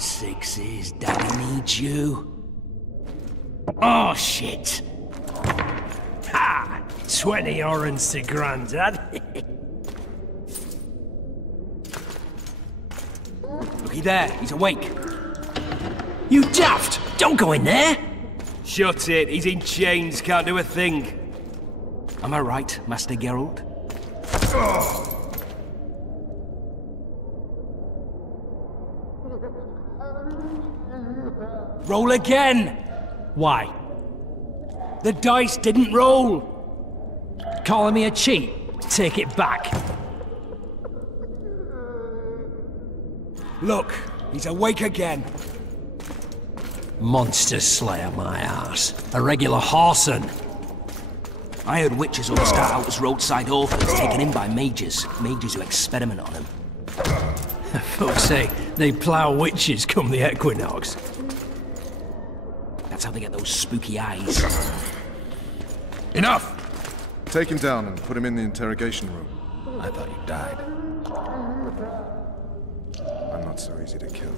sixes, Daddy needs you. Oh, shit. Ha! 20 orange to Grandad. Looky there, he's awake. You daft! Don't go in there! Shut it, he's in chains, can't do a thing. Am I right, Master Geralt? Roll again! Why? The dice didn't roll! Calling me a cheat? Take it back. Look, he's awake again. Monster slayer, my ass. A regular whoreson. I heard witches all start out as roadside orphans taken in by mages. Mages who experiment on them. Folks say they plough witches come the equinox. That's how they get those spooky eyes. Enough! Take him down and put him in the interrogation room. I thought he died. I'm not so easy to kill.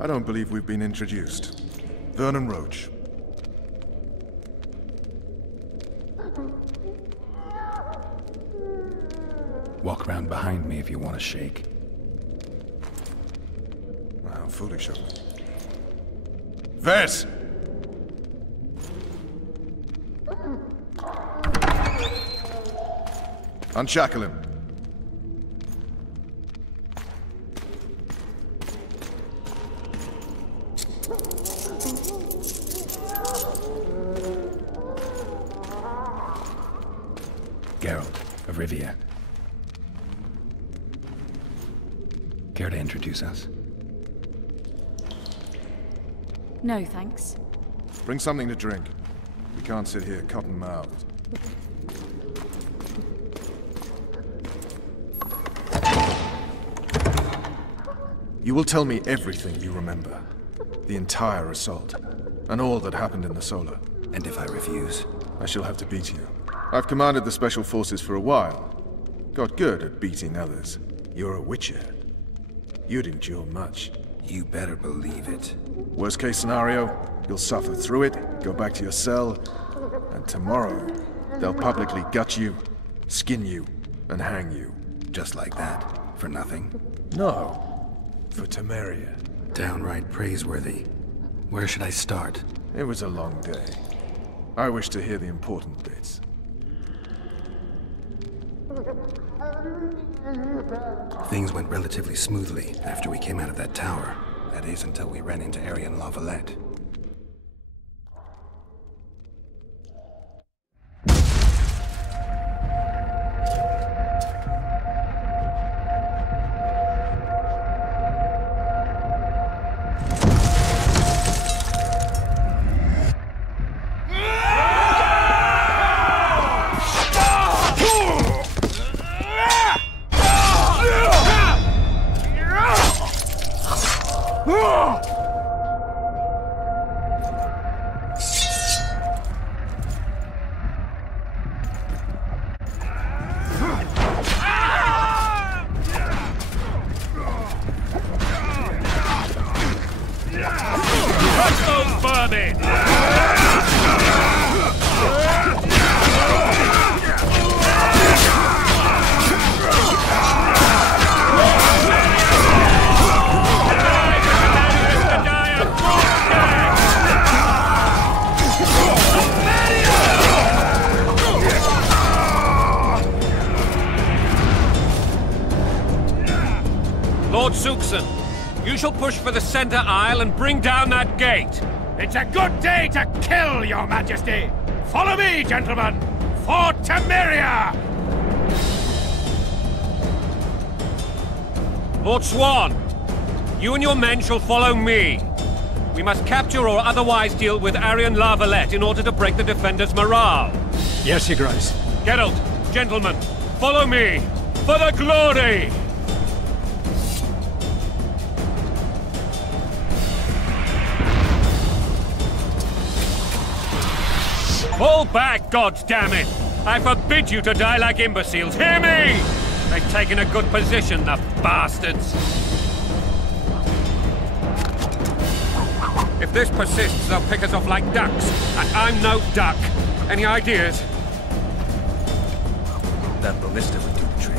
I don't believe we've been introduced. Vernon Roach. Walk around behind me if you want to shake. How foolish of me. Vez! Unshackle him. Geralt of Rivia. Care to introduce us? No, thanks. Bring something to drink. We can't sit here cotton-mouthed. You will tell me everything you remember. The entire assault. And all that happened in the Solar. And if I refuse? I shall have to beat you. I've commanded the Special Forces for a while. Got good at beating others. You're a witcher. You'd endure much. You better believe it. Worst case scenario, you'll suffer through it, go back to your cell, and tomorrow, they'll publicly gut you, skin you, and hang you. Just like that? For nothing? No. For Temeria. Downright praiseworthy. Where should I start? It was a long day. I wish to hear the important bits. Things went relatively smoothly after we came out of that tower. That is, until we ran into Aryan Lavalette. Lord Suxon, you shall push for the center aisle and bring down that gate. It's a good day to kill, Your Majesty! Follow me, gentlemen! For Temeria! Lord Swan, you and your men shall follow me. We must capture or otherwise deal with Aryan Lavalette in order to break the defenders' morale. Yes, Your Grace. Geralt, gentlemen, follow me! For the glory! Fall back, goddammit! I forbid you to die like imbeciles, hear me! They've taken a good position, the bastards! If this persists, they'll pick us off like ducks, and I'm no duck. Any ideas? That ballista would do the trick.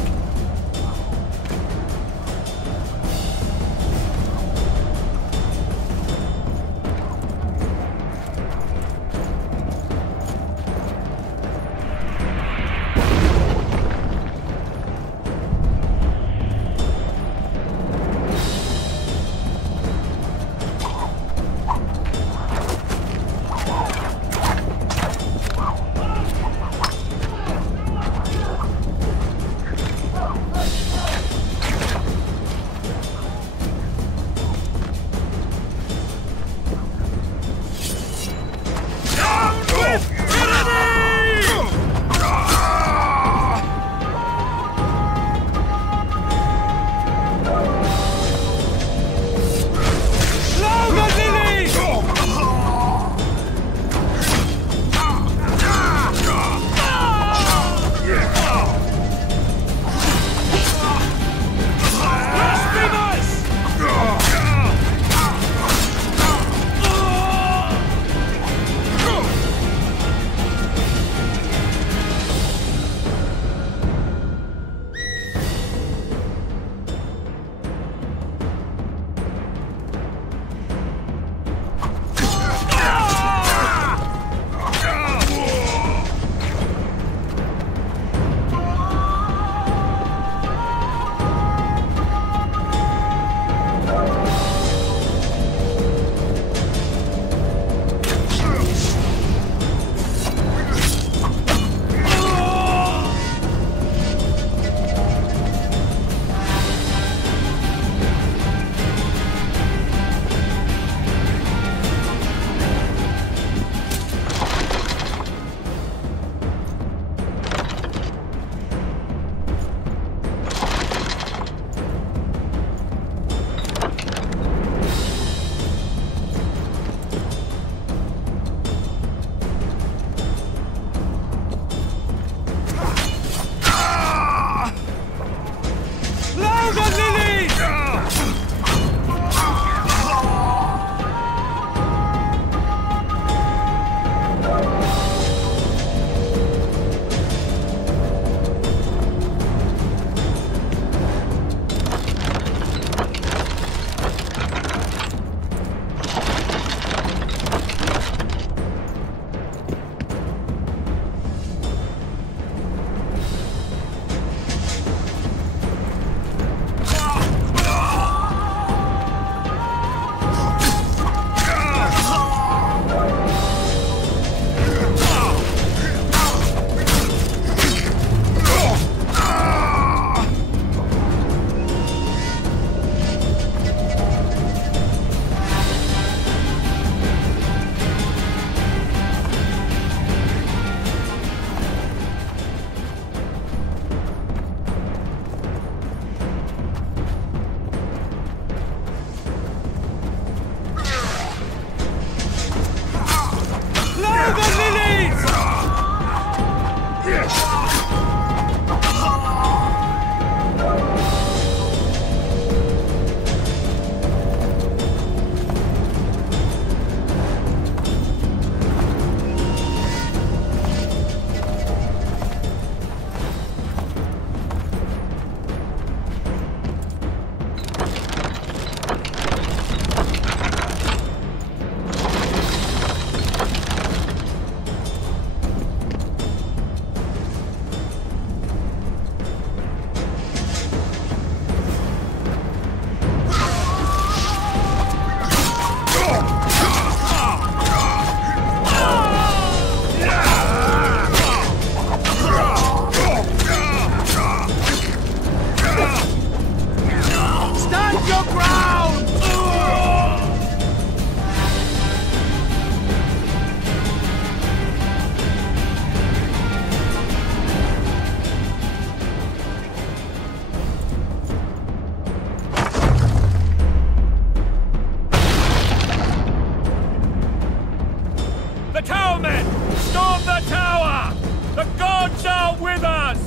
The tower men! Storm the tower! The gods are with us!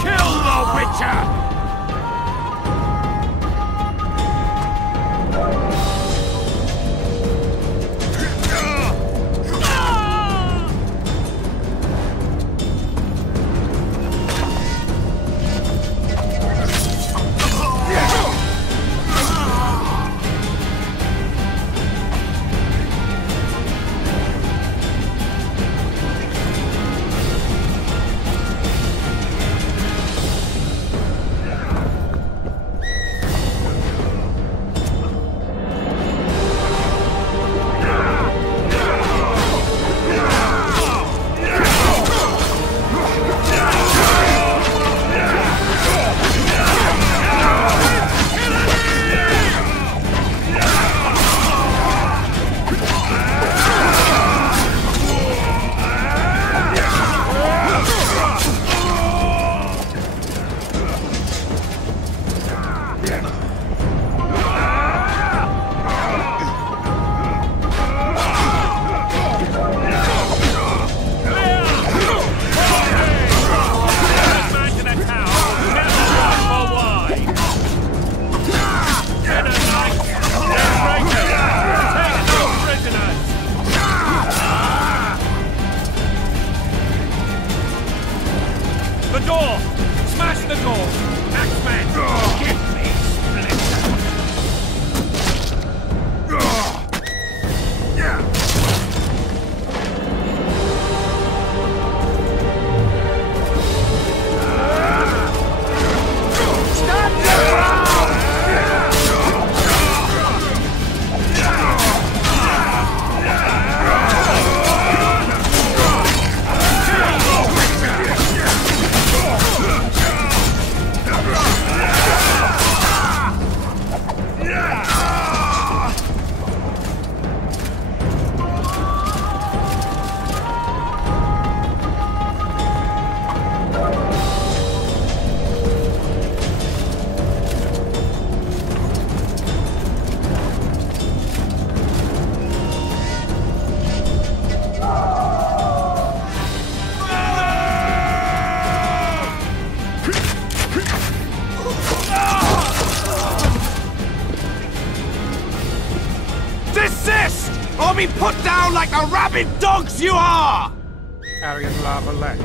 Kill the Witcher! Or be put down like the rabid dogs you are! Aryan lava land.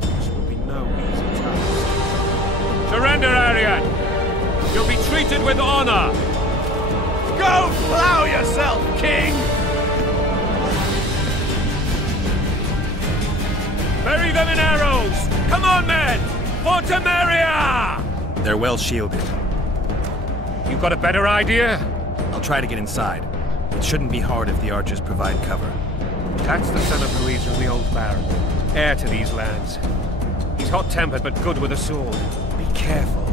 This will be no easy task. Surrender, Aryan! You'll be treated with honor! Go plow yourself, King! Bury them in arrows! Come on, men! For Temeria! They're well shielded. You got a better idea? I'll try to get inside. It shouldn't be hard if the archers provide cover. That's the son of Louisa, the old Baron. Heir to these lands. He's hot-tempered but good with a sword. Be careful.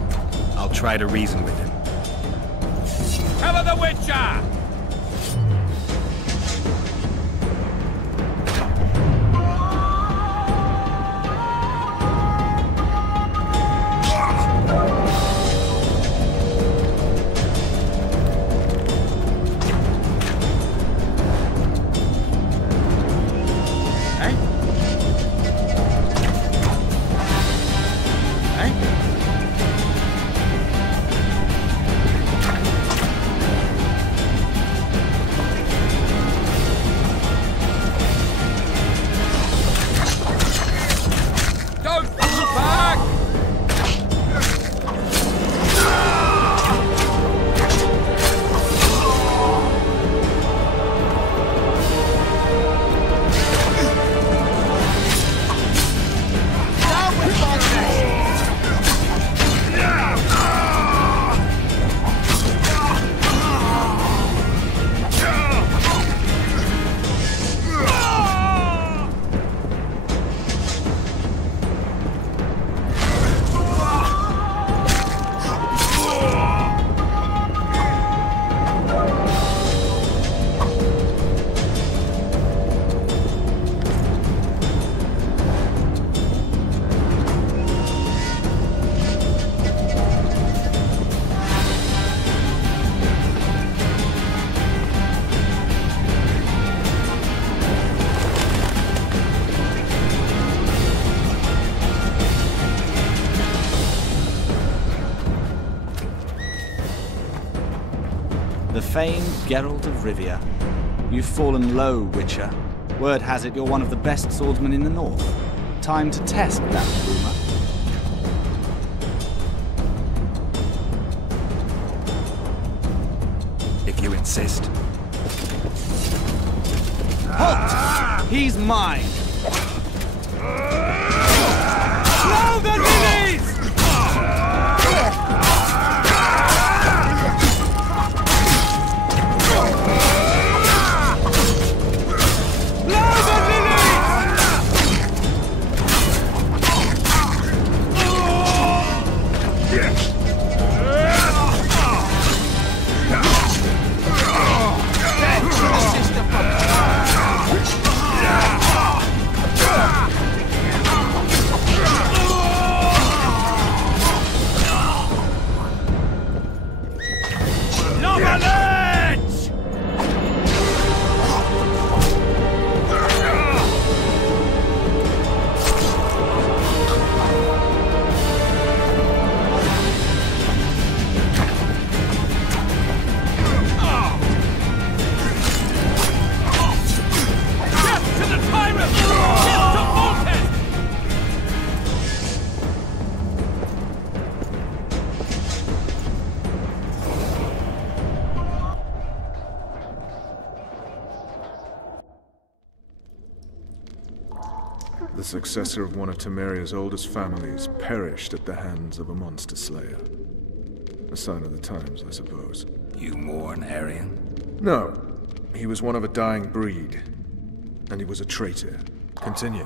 I'll try to reason with him. Cover the Witcher! famed Geralt of Rivia. You've fallen low, Witcher. Word has it you're one of the best swordsmen in the north. Time to test that rumor. If you insist. Halt! He's mine! Blow the lilies! The successor of one of Temeria's oldest families perished at the hands of a monster slayer. A sign of the times, I suppose. You mourn Aryan? No. He was one of a dying breed. And he was a traitor. Continue.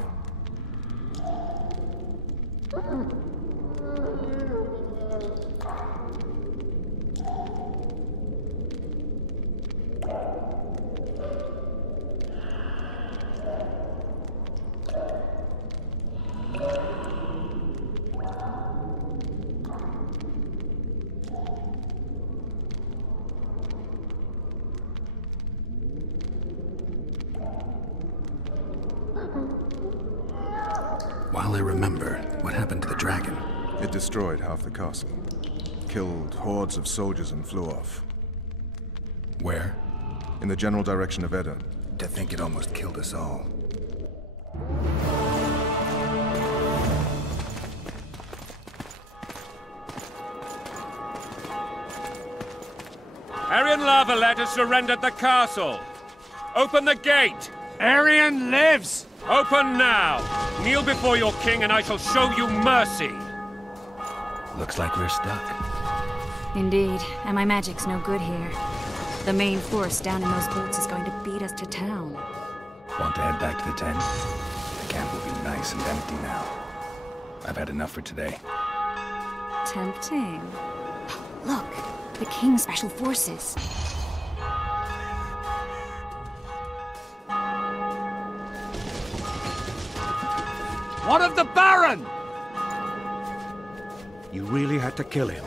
While I remember, what happened to the dragon? It destroyed half the castle. Killed hordes of soldiers and flew off. Where? In the general direction of Edda. To think it almost killed us all. Aryan Lavalet has surrendered the castle. Open the gate! Aryan lives! Open now! Kneel before your king and I shall show you mercy! Looks like we're stuck. Indeed, and my magic's no good here. The main force down in those boats is going to beat us to town. Want to head back to the tent? The camp will be nice and empty now. I've had enough for today. Tempting. Look, the King's Special Forces. What of the Baron? You really had to kill him.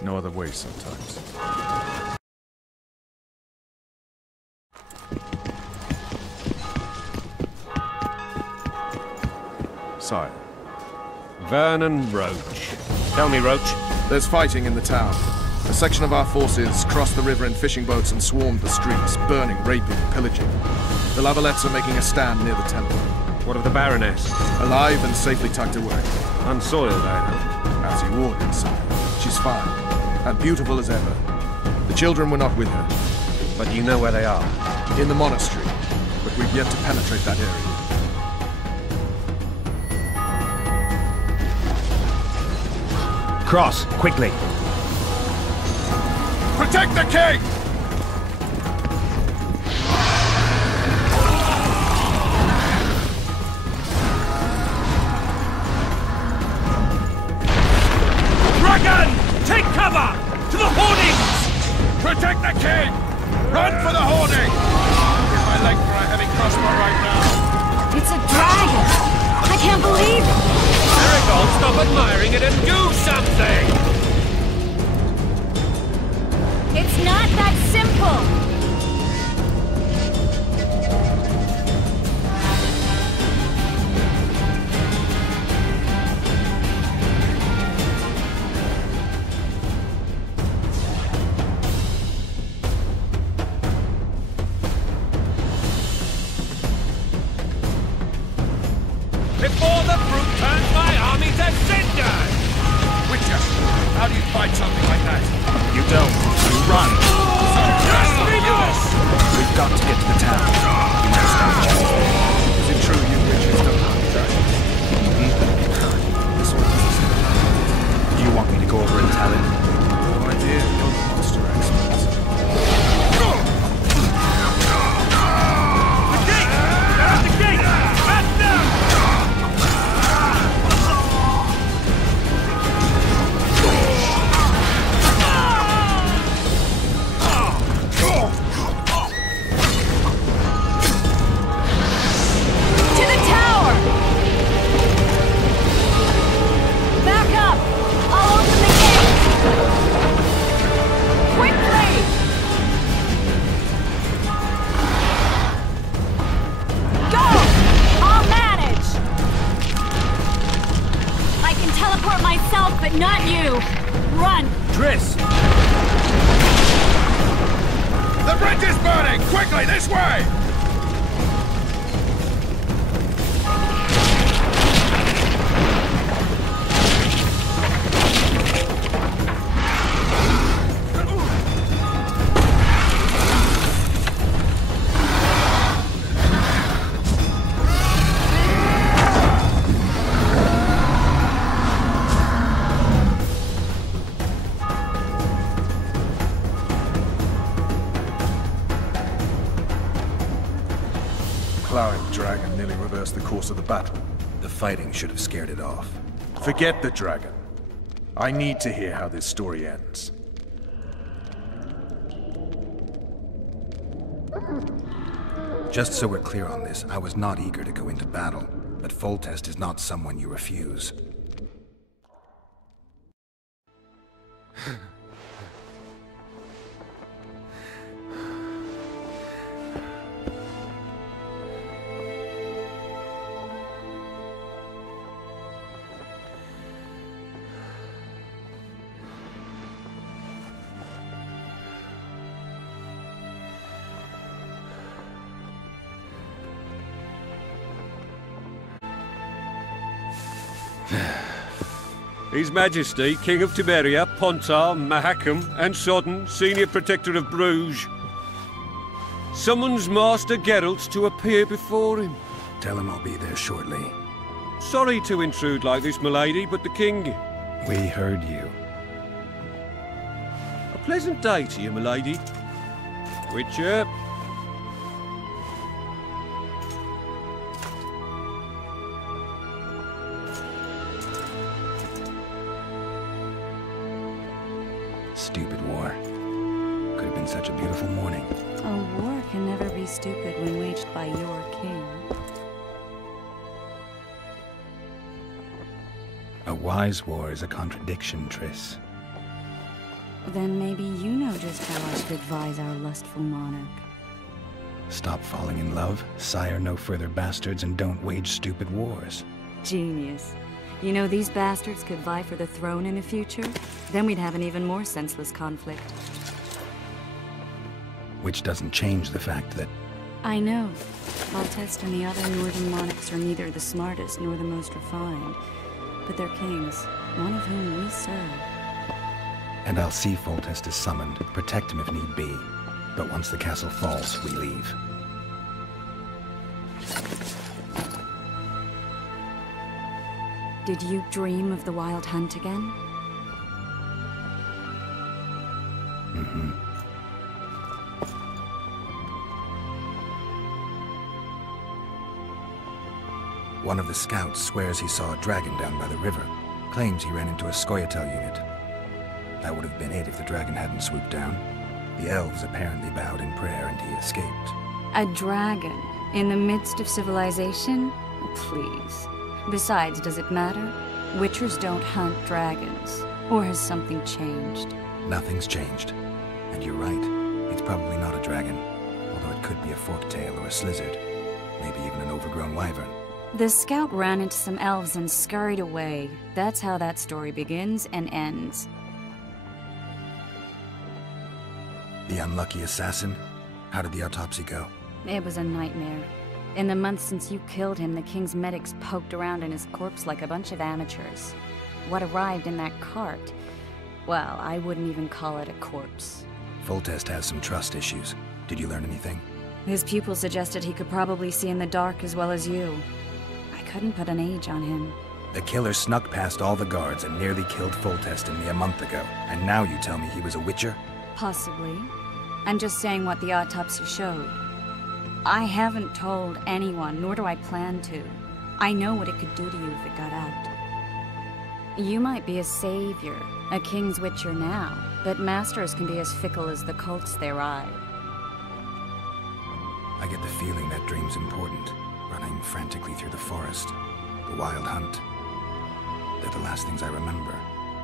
No other way sometimes. Sire. Vernon Roach. Tell me, Roach. There's fighting in the town. A section of our forces crossed the river in fishing boats and swarmed the streets, burning, raping, pillaging. The Lavalets are making a stand near the temple. What of the Baroness? Alive and safely tucked away. Unsoiled, I hope. As you ordered, sire. She's fine, and beautiful as ever. The children were not with her. But you know where they are? In the monastery, but we've yet to penetrate that area. Cross, quickly! Protect the king! Dragon! Take cover! To the hoardings! Protect the king! Run for the hoarding! Give my leg for a heavy crossbow right now. It's a dragon! I can't believe it! Marigold, stop admiring it and do something! simple! Before the brute turns my army to cinders! Witcher, how do you fight something like that? You don't. You run. Just leave us! We've got to get to the town. We must stand a chance there. Is it true you witches don't hunt dragons? This one is You want me to go over and tell him? no idea. You're the monster experts. The gate! There's the gate! Back down! To the tower! Back up! I'll open the gate! Quickly! Go! I'll manage! I can teleport myself, but not you! Run! Triss! The bridge is burning! Quickly, this way! Plowing dragon nearly reversed the course of the battle. The fighting should have scared it off. Forget the dragon. I need to hear how this story ends. Just so we're clear on this, I was not eager to go into battle, but Foltest is not someone you refuse. His Majesty, King of Tiberia, Pontar, Mahakam, and Sodden, Senior Protector of Bruges, summons Master Geralt to appear before him. Tell him I'll be there shortly. Sorry to intrude like this, milady, but the King... We heard you. A pleasant day to you, milady. Witcher. Stupid war. Could have been such a beautiful morning. A war can never be stupid when waged by your king. A wise war is a contradiction, Triss. Then maybe you know just how I should advise our lustful monarch. Stop falling in love, sire no further bastards, and don't wage stupid wars. Genius. You know, these bastards could vie for the throne in the future? Then we'd have an even more senseless conflict. Which doesn't change the fact that... I know. Foltest and the other northern monarchs are neither the smartest nor the most refined. But they're kings, one of whom we serve. And I'll see Foltest is summoned, protect him if need be. But once the castle falls, we leave. Did you dream of the Wild Hunt again? Mm-hmm. One of the scouts swears he saw a dragon down by the river. Claims he ran into a Scoia'tael unit. That would have been it if the dragon hadn't swooped down. The elves apparently bowed in prayer and he escaped. A dragon? In the midst of civilization? Please. Besides, does it matter? Witchers don't hunt dragons. Or has something changed? Nothing's changed. And you're right. It's probably not a dragon, although it could be a forktail or a slizzard. Maybe even an overgrown wyvern. The scout ran into some elves and scurried away. That's how that story begins and ends. The unlucky assassin? How did the autopsy go? It was a nightmare. In the months since you killed him, the king's medics poked around in his corpse like a bunch of amateurs. What arrived in that cart? Well, I wouldn't even call it a corpse. Foltest has some trust issues. Did you learn anything? His pupil suggested he could probably see in the dark as well as you. I couldn't put an age on him. The killer snuck past all the guards and nearly killed Foltest and me a month ago. And now you tell me he was a witcher? Possibly. I'm just saying what the autopsy showed. I haven't told anyone, nor do I plan to. I know what it could do to you if it got out. You might be a savior, a king's witcher now, but masters can be as fickle as the cults they ride. I get the feeling that dream's important. Running frantically through the forest. The wild hunt. They're the last things I remember.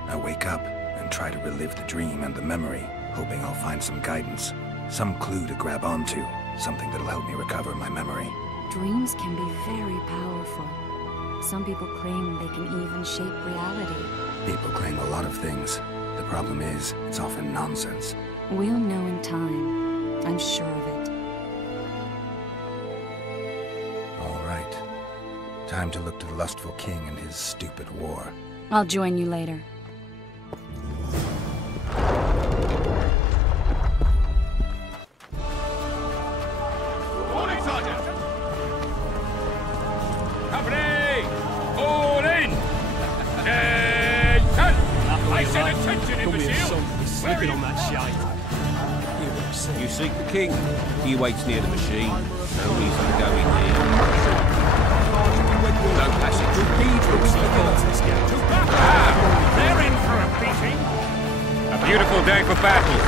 I wake up and try to relive the dream and the memory, hoping I'll find some guidance. Some clue to grab onto. Something that'll help me recover my memory. Dreams can be very powerful. Some people claim they can even shape reality. People claim a lot of things. The problem is, it's often nonsense. We'll know in time. I'm sure of it. All right. Time to look to the lustful king and his stupid war. I'll join you later. Morning, Sergeant! Company! All in! Attention! I said attention in the shield! Slipping on that shite. You seek the king. He waits near the machine. No reason to go in here. No passage. They're in for a beating! A beautiful day for battle.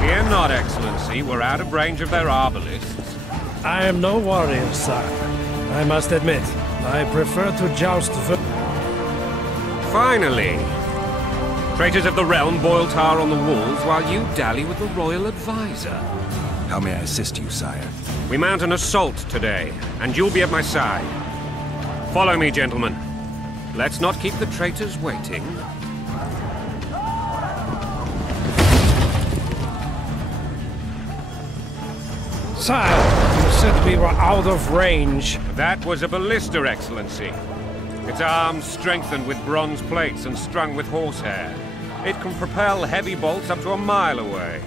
Fear not, Excellency. We're out of range of their arbalists. I am no warrior, sir. I must admit, I prefer to joust Finally! Traitors of the realm boil tar on the walls while you dally with the royal advisor. How may I assist you, sire? We mount an assault today, and you'll be at my side. Follow me, gentlemen. Let's not keep the traitors waiting. Sire, you said we were out of range. That was a ballista, Excellency. Its arms strengthened with bronze plates and strung with horsehair. It can propel heavy bolts up to a mile away.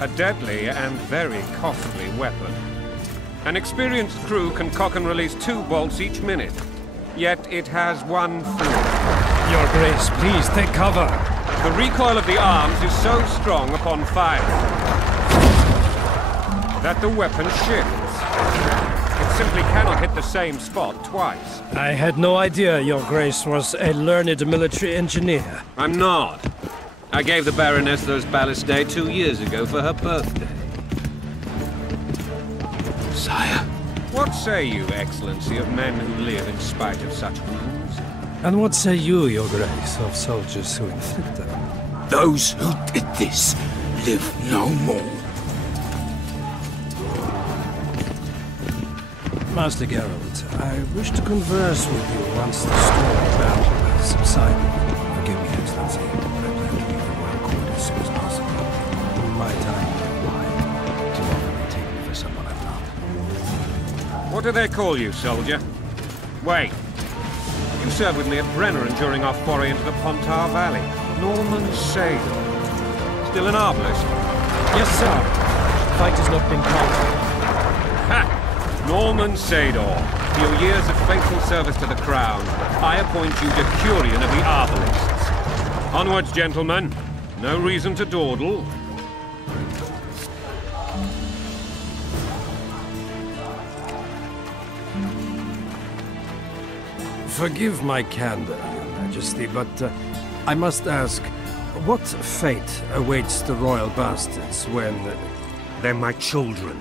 A deadly and very costly weapon. An experienced crew can cock and release 2 bolts each minute. Yet it has one flaw. Your Grace, please take cover. The recoil of the arms is so strong upon fire that the weapon shifts. It simply cannot hit the same spot twice. I had no idea Your Grace was a learned military engineer. I'm not. I gave the Baroness those ballistae 2 years ago for her birthday. Sire? What say you, Excellency, of men who live in spite of such wounds? And what say you, Your Grace, of soldiers who inflict them? Those who did this live no more. Master Geralt, I wish to converse with you once the storm of battle has subsided. Forgive me, Excellency, but I plan to leave the royal court as soon as possible. My time. Why? Too often they take me for someone I'm not. What do they call you, soldier? Wait. You served with me at Brenneran during our foray into the Pontar Valley. Norman Sador. Still an arbalist? Yes, sir. Fight has not been conquered. Ha! Norman Sador, for your years of faithful service to the crown, I appoint you Decurion of the Arbalists. Onwards, gentlemen. No reason to dawdle. Forgive my candor, Your Majesty, but I must ask, what fate awaits the royal bastards when... They're my children.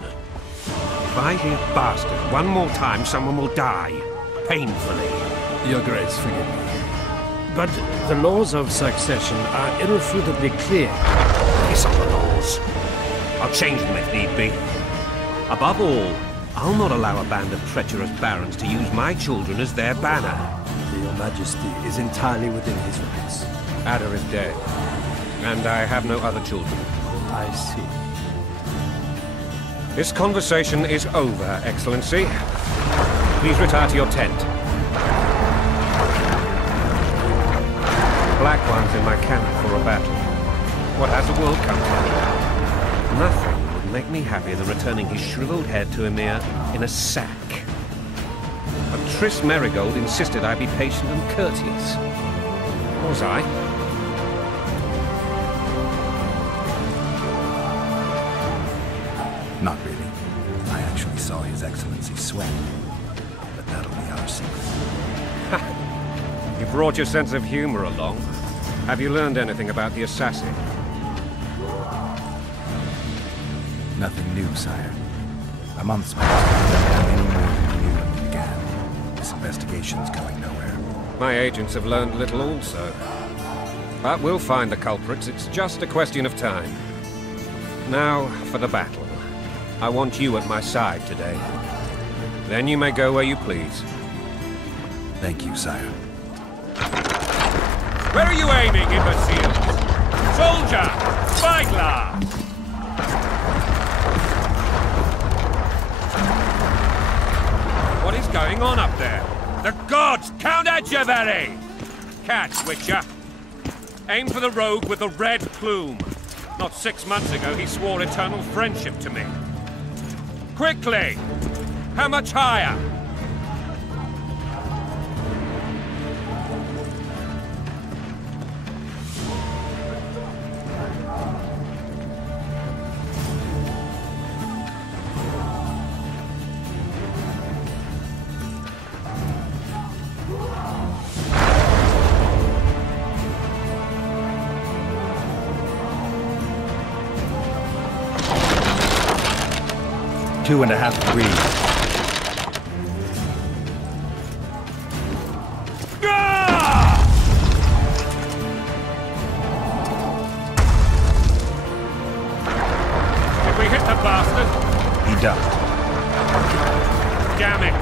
If I hear bastard one more time, someone will die. Painfully. Your Grace, forgive me. But the laws of succession are irrefutably clear. These are the laws. I'll change them if need be. Above all, I'll not allow a band of treacherous barons to use my children as their banner. Your Majesty is entirely within his rights. Ada is dead, and I have no other children. I see. This conversation is over, Excellency. Please retire to your tent. Black ones in my camp for a battle. What has the world come to? Nothing would make me happier than returning his shriveled head to Emir in a sack. But Triss Merigold insisted I be patient and courteous. Was I? Not really. I actually saw His Excellency sweat. But that'll be our secret. You brought your sense of humor along. Have you learned anything about the assassin? Nothing new, sire. A month's passed. Any more than we knew when we began. This investigation's going nowhere. My agents have learned little also. But we'll find the culprits. It's just a question of time. Now, for the battle. I want you at my side today. Then you may go where you please. Thank you, sire. Where are you aiming, imbeciles? Soldier! Spyglass! What is going on up there? The gods! Count Echeverry! Catch, Witcher. Aim for the rogue with the red plume. Not 6 months ago, he swore eternal friendship to me. Quickly! How much higher? Two and a half degrees. Did we hit the bastard? He ducked. Damn it!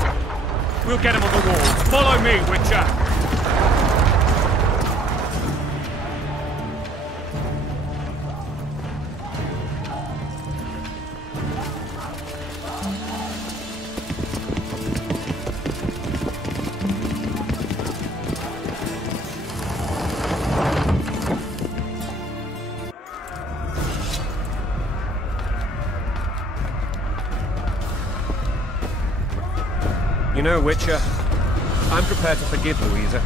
We'll get him on the wall. Follow me, Witcher! You know, Witcher, I'm prepared to forgive Louisa.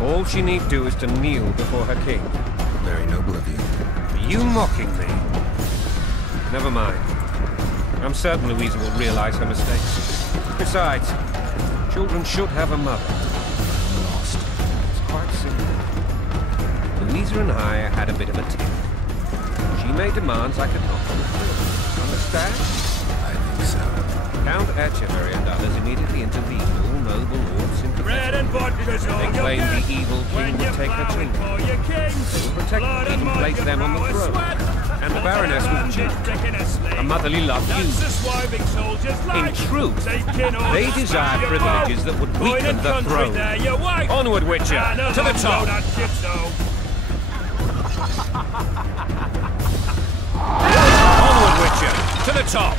All she need do is to kneel before her king. Very noble of you. Are you mocking me? Never mind. I'm certain Louisa will realize her mistakes. Besides, children should have a mother. Lost. It's quite simple. Louisa and I had a bit of a tiff. She made demands I could not fulfill. Understand? I think so. Count Echeverry and others immediately intervened. All noble lords sympathetic. They claimed the evil king would take her to them. They would protect her, even place them on the throne. And the Baroness was Jew. A motherly love used. In truth, they desired privileges that would weaken the throne. Onward, Witcher, to the top! Onward, Witcher, to the top!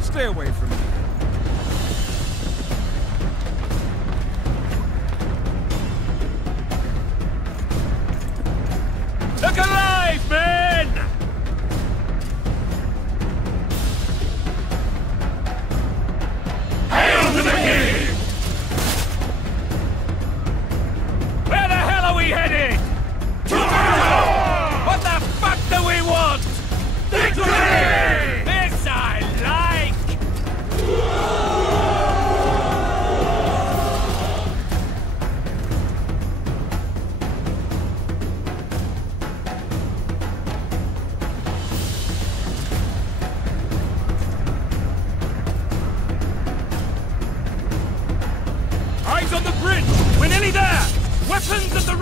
Stay away from me. Look alive, men! Hail to the king! Where the hell are we headed? What the fuck do we want? Victory! This I like!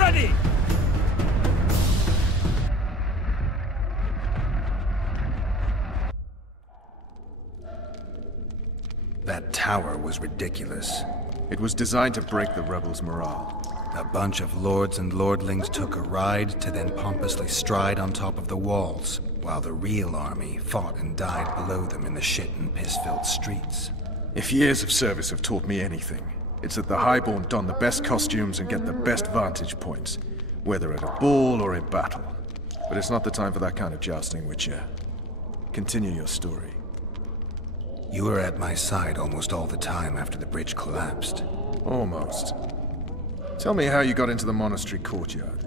ready! That tower was ridiculous. It was designed to break the rebels' morale. A bunch of lords and lordlings took a ride to then pompously stride on top of the walls, while the real army fought and died below them in the shit and piss-filled streets. If years of service have taught me anything, it's that the Highborn don the best costumes and get the best vantage points, whether at a ball or in battle. But it's not the time for that kind of jousting, Witcher. Continue your story. You were at my side almost all the time after the bridge collapsed. Almost. Tell me how you got into the monastery courtyard.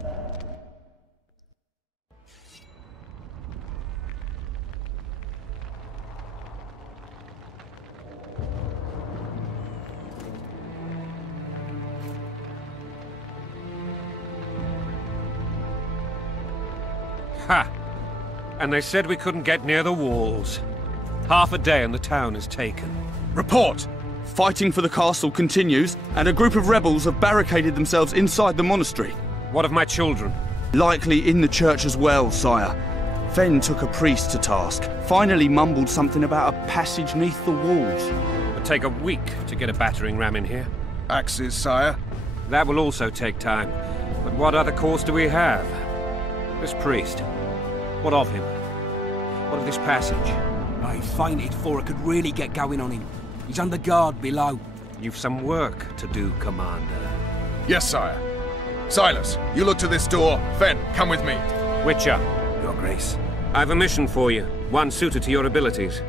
Ha! And they said we couldn't get near the walls. Half a day and the town is taken. Report! Fighting for the castle continues, and a group of rebels have barricaded themselves inside the monastery. What of my children? Likely in the church as well, sire. Fen took a priest to task, finally mumbled something about a passage neath the walls. It'll take a week to get a battering ram in here. Axes, sire? That will also take time. But what other course do we have? This priest. What of him? What of this passage? I fainted before I could really get going on him. He's under guard below. You've some work to do, Commander. Yes, sire. Silas, you look to this door. Fen, come with me. Witcher. Your Grace. I've a mission for you, one suited to your abilities.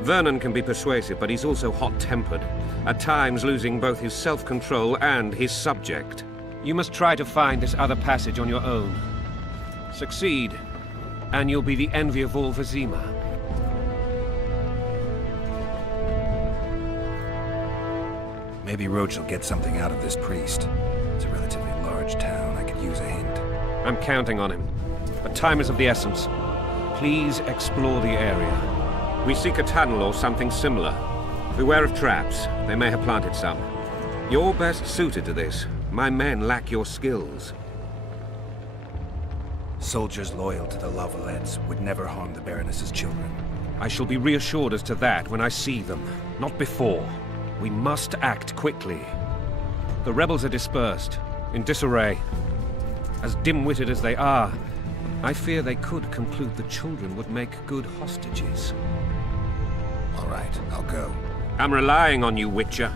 Vernon can be persuasive, but he's also hot-tempered, at times losing both his self-control and his subject. You must try to find this other passage on your own. Succeed, and you'll be the envy of all Vizima. Maybe Roach will get something out of this priest. It's a relatively large town. I could use a hint. I'm counting on him. But time is of the essence. Please explore the area. We seek a tunnel or something similar. Beware of traps. They may have planted some. You're best suited to this. My men lack your skills. Soldiers loyal to the Lavalettes would never harm the Baroness's children. I shall be reassured as to that when I see them, not before. We must act quickly. The rebels are dispersed, in disarray. As dim-witted as they are, I fear they could conclude the children would make good hostages. All right, I'll go. I'm relying on you, Witcher.